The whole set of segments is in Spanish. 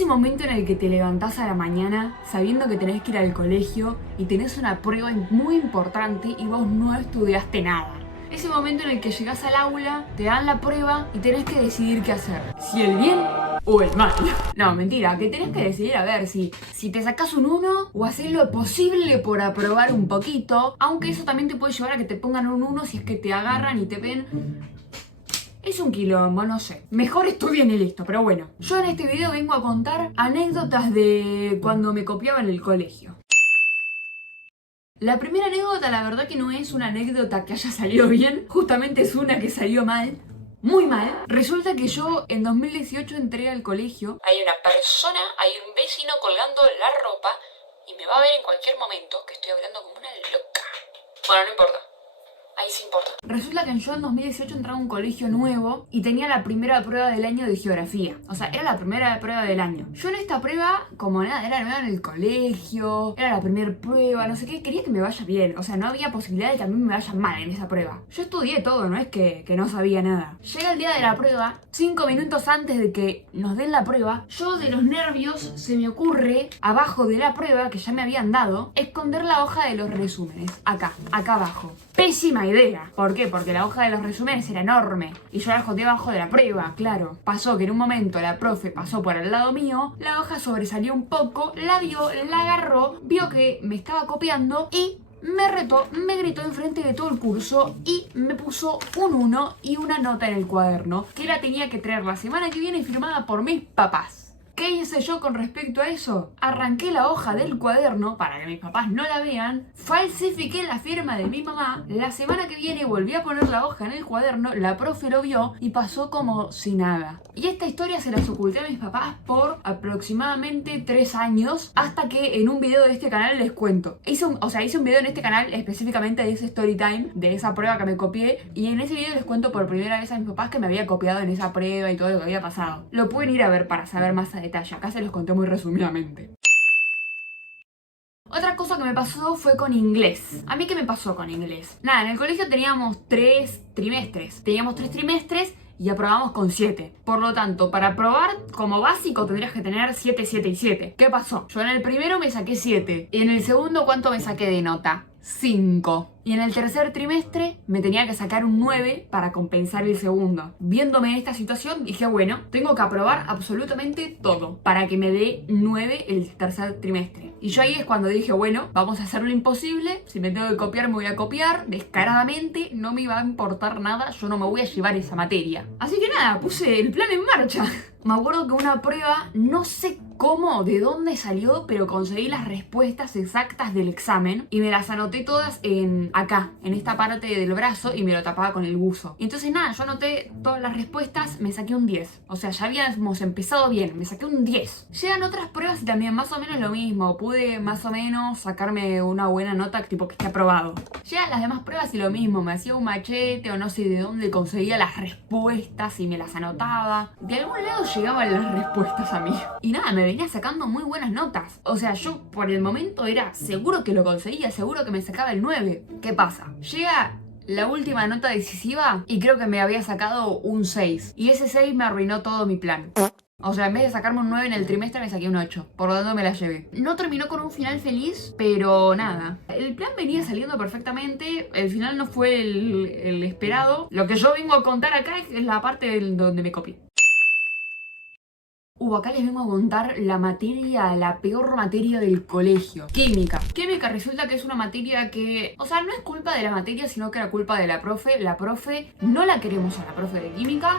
Ese momento en el que te levantás a la mañana sabiendo que tenés que ir al colegio y tenés una prueba muy importante y vos no estudiaste nada. Ese momento en el que llegás al aula, te dan la prueba y tenés que decidir qué hacer. Si el bien o el mal. No, mentira, que tenés que decidir a ver si te sacás un 1 o haces lo posible por aprobar un poquito. Aunque eso también te puede llevar a que te pongan un 1 si es que te agarran y te ven. Es un quilombo, no sé. Mejor estudien y listo, pero bueno. Yo en este video vengo a contar anécdotas de cuando me copiaba en el colegio. La primera anécdota, la verdad que no es una anécdota que haya salido bien. Justamente es una que salió mal. Muy mal. Resulta que yo en 2018 entré al colegio. Hay una persona, hay un vecino colgando la ropa y me va a ver en cualquier momento que estoy hablando como una loca. Bueno, no importa. Ahí sí importa. Resulta que yo en 2018 entraba a un colegio nuevo y tenía la primera prueba del año de geografía. O sea, era la primera prueba del año. Yo en esta prueba, como nada, era nueva en el colegio, era la primera prueba, no sé qué, quería que me vaya bien. O sea, no había posibilidad de que a mí me vaya mal en esa prueba. Yo estudié todo, no es que no sabía nada. Llega el día de la prueba, 5 minutos antes de que nos den la prueba, yo de los nervios se me ocurre, abajo de la prueba que ya me habían dado, esconder la hoja de los resúmenes. Acá abajo. Pésima idea. ¿Por qué? Porque la hoja de los resúmenes era enorme y yo la escondí abajo de la prueba, claro. Pasó que en un momento la profe pasó por al lado mío, la hoja sobresalió un poco, la vio, la agarró, vio que me estaba copiando y me retó, me gritó enfrente de todo el curso y me puso un 1 y una nota en el cuaderno que la tenía que traer la semana que viene firmada por mis papás. ¿Qué hice yo con respecto a eso? Arranqué la hoja del cuaderno para que mis papás no la vean, falsifiqué la firma de mi mamá, la semana que viene volví a poner la hoja en el cuaderno, la profe lo vio y pasó como si nada. Y esta historia se las oculté a mis papás por aproximadamente 3 años, hasta que en un video de este canal les cuento. Hice un video en este canal específicamente de ese story time, de esa prueba que me copié, y en ese video les cuento por primera vez a mis papás que me había copiado en esa prueba y todo lo que había pasado. Lo pueden ir a ver para saber más a detalle. Acá se los conté muy resumidamente. Otra cosa que me pasó fue con inglés. ¿A mí qué me pasó con inglés? Nada, en el colegio teníamos 3 trimestres. Teníamos 3 trimestres y aprobamos con 7. Por lo tanto, para aprobar como básico tendrías que tener 7, 7 y 7. ¿Qué pasó? Yo en el primero me saqué 7. Y en el segundo, ¿cuánto me saqué de nota? 5. Y en el tercer trimestre me tenía que sacar un 9 para compensar el segundo. Viéndome en esta situación dije, bueno, tengo que aprobar absolutamente todo para que me dé 9 el tercer trimestre. Y yo ahí es cuando dije, bueno, vamos a hacer lo imposible. Si me tengo que copiar, me voy a copiar descaradamente. No me va a importar nada, yo no me voy a llevar esa materia. Así que nada, puse el plan en marcha. Me acuerdo que una prueba, no sé cómo, de dónde salió, pero conseguí las respuestas exactas del examen y me las anoté todas acá, en esta parte del brazo, y me lo tapaba con el buzo. Y entonces nada, yo anoté todas las respuestas, me saqué un 10. O sea, ya habíamos empezado bien, me saqué un 10. Llegan otras pruebas y también más o menos lo mismo. Pude más o menos sacarme una buena nota, tipo que esté aprobado. Llegan las demás pruebas y lo mismo, me hacía un machete o no sé de dónde conseguía las respuestas y me las anotaba. De algún lado llegaban las respuestas a mí. Y nada, me venía sacando muy buenas notas. O sea, yo por el momento era seguro que lo conseguía, seguro que me sacaba el 9. ¿Qué pasa? Llega la última nota decisiva y creo que me había sacado un 6. Y ese 6 me arruinó todo mi plan. O sea, en vez de sacarme un 9 en el trimestre, me saqué un 8. Por lo tanto, me la llevé. No terminó con un final feliz, pero nada. El plan venía saliendo perfectamente. El final no fue el esperado. Lo que yo vengo a contar acá es la parte donde me copié. Acá les vengo a contar la peor materia del colegio. Química. Química resulta que es una materia que, o sea, no es culpa de la materia, sino que era culpa de la profe. La profe, no la queremos a la profe de química.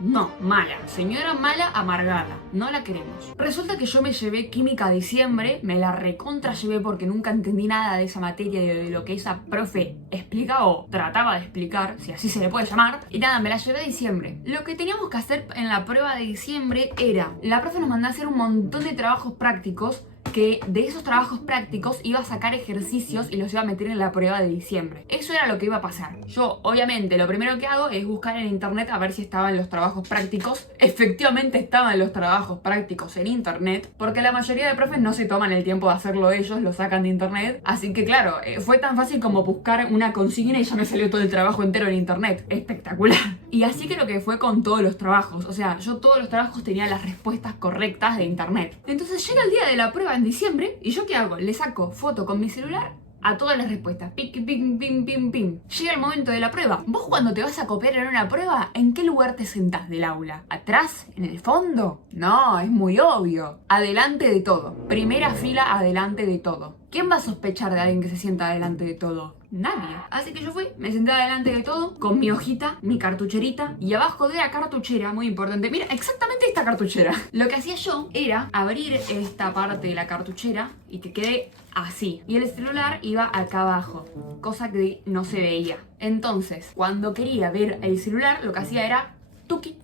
No, mala. Señora mala, amargada. No la queremos. Resulta que yo me llevé química a diciembre, me la recontra llevé porque nunca entendí nada de esa materia, de lo que esa profe explicaba o trataba de explicar, si así se le puede llamar. Y nada, me la llevé a diciembre. Lo que teníamos que hacer en la prueba de diciembre era, la profe nos mandó a hacer un montón de trabajos prácticos que de esos trabajos prácticos iba a sacar ejercicios y los iba a meter en la prueba de diciembre. Eso era lo que iba a pasar. Yo, obviamente, lo primero que hago es buscar en internet a ver si estaban los trabajos prácticos. Efectivamente estaban los trabajos prácticos en internet, porque la mayoría de profes no se toman el tiempo de hacerlo ellos, lo sacan de internet. Así que claro, fue tan fácil como buscar una consigna y ya me salió todo el trabajo entero en internet. Espectacular. Y así creo que fue con todos los trabajos. O sea, yo todos los trabajos tenía las respuestas correctas de internet. Entonces llega el día de la prueba en diciembre y ¿yo qué hago? Le saco foto con mi celular a todas las respuestas. Pic, pim, pim, pim, pim. Llega el momento de la prueba. Vos cuando te vas a copiar en una prueba, ¿en qué lugar te sentás del aula? ¿Atrás? ¿En el fondo? No, es muy obvio. Adelante de todo. Primera fila adelante de todo. ¿Quién va a sospechar de alguien que se sienta adelante de todo? Nadie. Así que yo fui, me senté adelante de todo, con mi hojita, mi cartucherita, y abajo de la cartuchera, muy importante, mira, exactamente esta cartuchera. Lo que hacía yo era abrir esta parte de la cartuchera y que quede así. Y el celular iba acá abajo, cosa que no se veía. Entonces, cuando quería ver el celular, lo que hacía era tuki,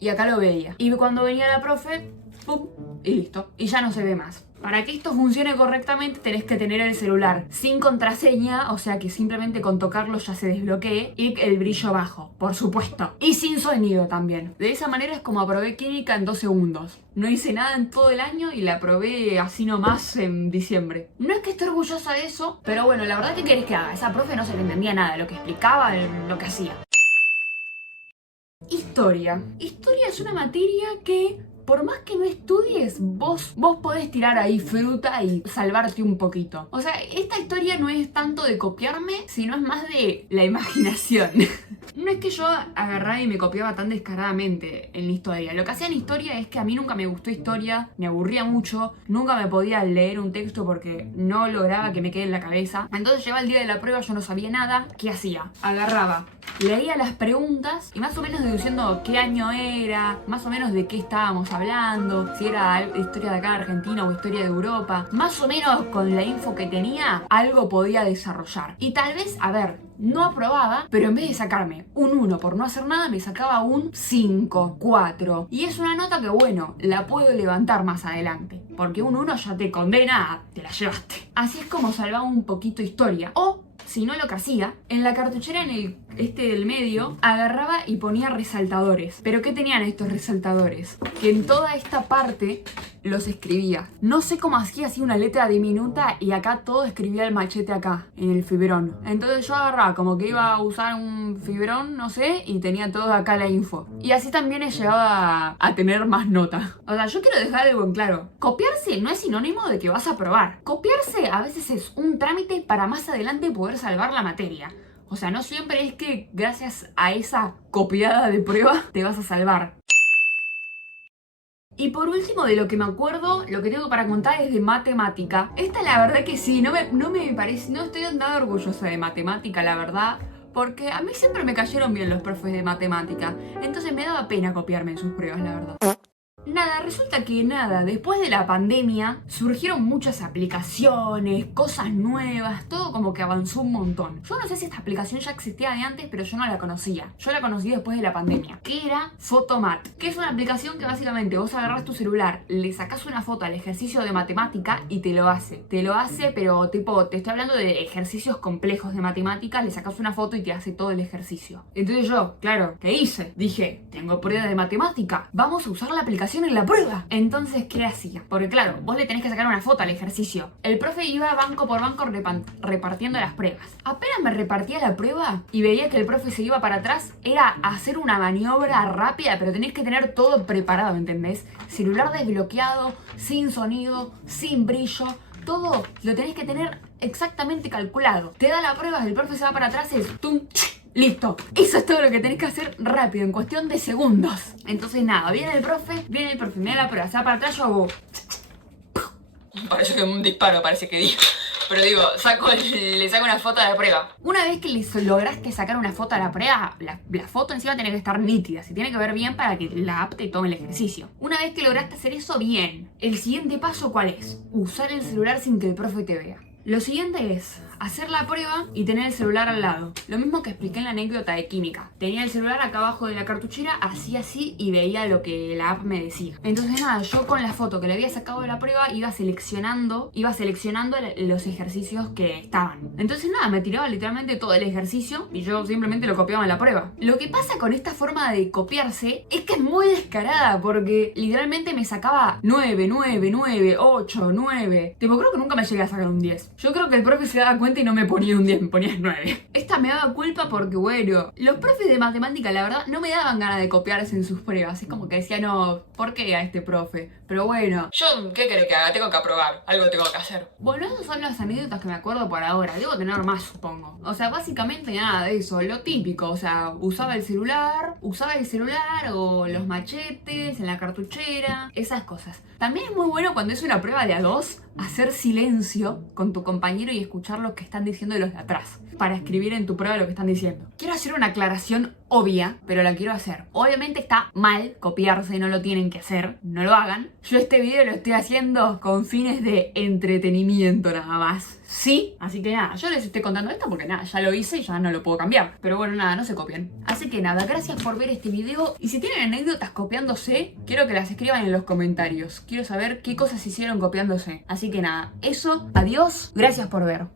y acá lo veía. Y cuando venía la profe, pum, y listo. Y ya no se ve más. Para que esto funcione correctamente tenés que tener el celular sin contraseña, o sea que simplemente con tocarlo ya se desbloquee, y el brillo bajo, por supuesto. Y sin sonido también. De esa manera es como aprobé química en 2 segundos. No hice nada en todo el año y la aprobé así nomás en diciembre. No es que esté orgullosa de eso, pero bueno, la verdad, ¿qué querés que haga? Esa profe no se le entendía nada, lo que explicaba, lo que hacía. Historia. Historia es una materia que, por más que no estudies, vos podés tirar ahí fruta y salvarte un poquito. O sea, esta historia no es tanto de copiarme, sino es más de la imaginación. No es que yo agarraba y me copiaba tan descaradamente en la historia. Lo que hacía en historia es que a mí nunca me gustó historia, me aburría mucho, nunca me podía leer un texto porque no lograba que me quede en la cabeza. Entonces llegaba el día de la prueba, yo no sabía nada. ¿Qué hacía? Agarraba, leía las preguntas y más o menos deduciendo qué año era, más o menos de qué estábamos hablando, si era historia de acá de Argentina o historia de Europa, más o menos con la info que tenía, algo podía desarrollar. Y tal vez, a ver, no aprobaba, pero en vez de sacarme un 1 por no hacer nada, me sacaba un 5, 4. Y es una nota que, bueno, la puedo levantar más adelante, porque un 1 ya te condena, te la llevaste. Así es como salvaba un poquito historia. O, si no, lo que hacía, en la cartuchera, en el del medio, agarraba y ponía resaltadores. ¿Pero qué tenían estos resaltadores? Que en toda esta parte los escribía. No sé cómo hacía así una letra diminuta y acá todo escribía el machete acá, en el fibrón. Entonces yo agarraba como que iba a usar un fibrón, no sé, y tenía todo acá la info. Y así también he llegado a tener más nota. O sea, yo quiero dejar algo en claro. Copiarse no es sinónimo de que vas a probar. Copiarse a veces es un trámite para más adelante poder salvar la materia. O sea, no siempre es que gracias a esa copiada de prueba te vas a salvar. Y por último, de lo que me acuerdo, lo que tengo para contar es de matemática. Esta la verdad que sí, no me parece, no estoy nada orgullosa de matemática, la verdad. Porque a mí siempre me cayeron bien los profes de matemática. Entonces me daba pena copiarme en sus pruebas, la verdad. Nada, resulta que después de la pandemia surgieron muchas aplicaciones, cosas nuevas, todo como que avanzó un montón. Yo no sé si esta aplicación ya existía de antes, pero yo no la conocía. Yo la conocí después de la pandemia, que era Photomat, que es una aplicación que básicamente vos agarrás tu celular, le sacás una foto al ejercicio de matemática y te lo hace. Te lo hace, pero tipo, te estoy hablando de ejercicios complejos de matemática, le sacás una foto y te hace todo el ejercicio. Entonces yo, claro, ¿qué hice? Dije, tengo prueba de matemática, vamos a usar la aplicación en la prueba. Entonces, ¿qué hacía? Porque claro, vos le tenés que sacar una foto al ejercicio. El profe iba banco por banco repartiendo las pruebas. Apenas me repartía la prueba y veía que el profe se iba para atrás, era hacer una maniobra rápida, pero tenés que tener todo preparado, ¿entendés? Celular desbloqueado, sin sonido, sin brillo, todo lo tenés que tener exactamente calculado. Te da la prueba, el profe se va para atrás, es tum, listo. Eso es todo lo que tenés que hacer rápido, en cuestión de segundos. Entonces nada, viene el profe, me da la prueba, se va para atrás, yo hago... Parece que un disparo, parece que digo. Pero digo, le saco una foto a la prueba. Una vez que lograste sacar una foto a la prueba, la foto encima tiene que estar nítida, se tiene que ver bien para que la app te tome el ejercicio. Una vez que lograste hacer eso, bien. El siguiente paso, ¿cuál es? Usar el celular sin que el profe te vea. Lo siguiente es hacer la prueba y tener el celular al lado. Lo mismo que expliqué en la anécdota de química. Tenía el celular acá abajo de la cartuchera, hacía así y veía lo que la app me decía. Entonces nada, yo con la foto que le había sacado de la prueba iba seleccionando los ejercicios que estaban. Entonces nada, me tiraba literalmente todo el ejercicio y yo simplemente lo copiaba en la prueba. Lo que pasa con esta forma de copiarse es que es muy descarada porque literalmente me sacaba 9, 9, 9, 8, 9. Tipo, creo que nunca me llegué a sacar un 10. Yo creo que el profe se daba cuenta y no me ponía un 10, me ponía 9. Esta me daba culpa porque, bueno, los profes de matemática, la verdad, no me daban ganas de copiarse en sus pruebas. Es como que decía, no, ¿por qué a este profe? Pero bueno, yo, ¿qué querés que haga? Tengo que aprobar, algo tengo que hacer. Bueno, esas son las anécdotas que me acuerdo por ahora. Debo tener más, supongo. O sea, básicamente nada de eso, lo típico. O sea, usaba el celular o los machetes en la cartuchera, esas cosas. También es muy bueno cuando es una prueba de a dos, hacer silencio con tu compañero y escuchar lo que están diciendo los de atrás, para escribir en tu prueba lo que están diciendo. Quiero hacer una aclaración obvia, pero la quiero hacer. Obviamente está mal copiarse, no lo tienen que hacer, no lo hagan. Yo este video lo estoy haciendo con fines de entretenimiento nada más. Sí, así que nada, yo les estoy contando esto porque nada, ya lo hice y ya no lo puedo cambiar. Pero bueno, nada, no se copien. Así que nada, gracias por ver este video. Y si tienen anécdotas copiándose, quiero que las escriban en los comentarios. Quiero saber qué cosas hicieron copiándose. Así que nada, eso, adiós, gracias por ver.